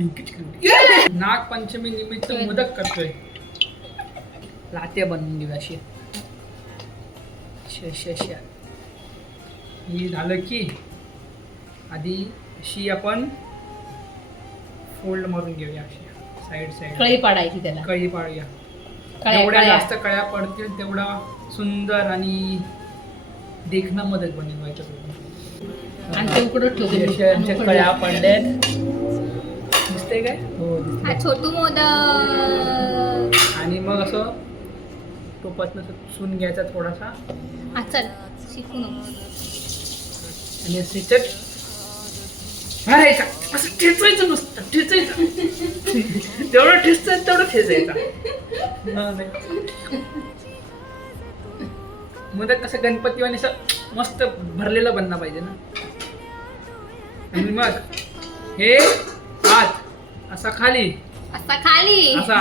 नागपंचमी निमित्त मोदक करतोय. लाट्या बनवून घेऊया अशी. ही झालं की आधी अशी आपण फोल्ड मारून घेऊया अशी साईड कळी पाडायची त्याला. कळी पाडूया. कळ्या- जेवढ्या कळ्या. जास्त कळ्या पडतील तेवढा सुंदर आणि देखणं मदत बनेल व्हायचं. आणि ते उकडत ठेवते. अशा कळ्या पडल्यात. दिसतंय काय? हो दिसतंय. हा छोटू मोदक. आणि मग असं टोपातनं असं चून घ्यायचा थोडासा हा चल शिकू नको. आणि असं चट मारायचा. असं ठेचायचं नुसतं ठेचायचं. जेवढं ठेचायचं तेवढं ठेचायचा. मोदक कसं गणपतीवानी असं मस्त भरलेलं बनला पाहिजे ना. आणि मग हे आत असा खाली असा खाली असा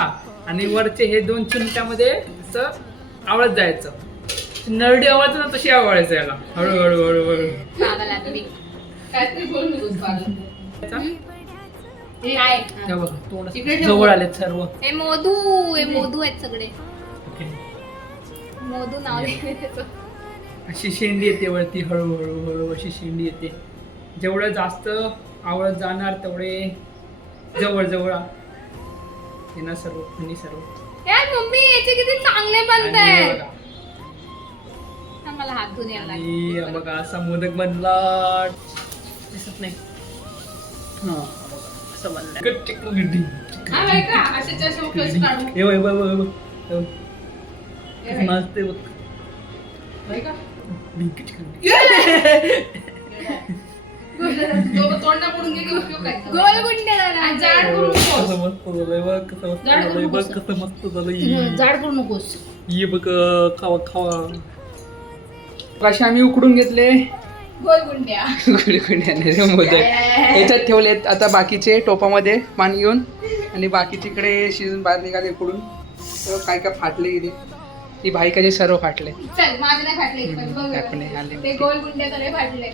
आणि वरचे हे दोन चिमट्यामध्ये असं आवळत जायचं. नरडी आवळत ना तशी आवळायचं याला हळूहळू हळूहळू. बाबा लागली. काहीतरी बोल नकोस बाळा. हे आहे. हे बघा तोंड इकडे ठेव. जवळ आलेत सर्व. हे मोदू आहेत सगळे. मोदू नाव आहे त्याचं. अशी शेंडी येते वरती हळूहळू हळू अशी शेंडी येते. जेवढं जास्त आवळत जाणार तेवढे जवळ जवळ येणार सर्व आणि सर्व. यार मम्मी याचे किती चांगले आणि बनताय. हे बघा. मला हात धुवून यायला आणि लागेल. हा बघा असा मोदक बनला. दिसत नाही. हा बघा असं बनला. हा बाई का? अशाच्या अशा उकळीचं काढून. हे बघ, बघ, बघ, बघ. कसं नाचते बघ. बाई का? तोंडा पडून गेली उपयोग काय? गोल गुंडे आणि जाड करू नकोस. कसं मस्त झालंय बघ, कसं मस्त जाड झालंय बघ, करू कसं मस्त झालंय. जाड करू नकोस. ये बघ खावा खावा. कशा आम्ही उकडून घेतले गोल गुंड्या. मोदक याच्यात ठेवलेत. आता बाकीचे टोपामध्ये पाणी घेऊन आणि बाकीच्याकडे शिजून बाहेर निघाले उकडून. तेव्हा काय काय फाटले गेले. ती भाईकाचे सर्व फाटले. चल माझे नाही फाटले पण बघ. त्यापणे आले. ते गोल गुंड्या तरी फाटले.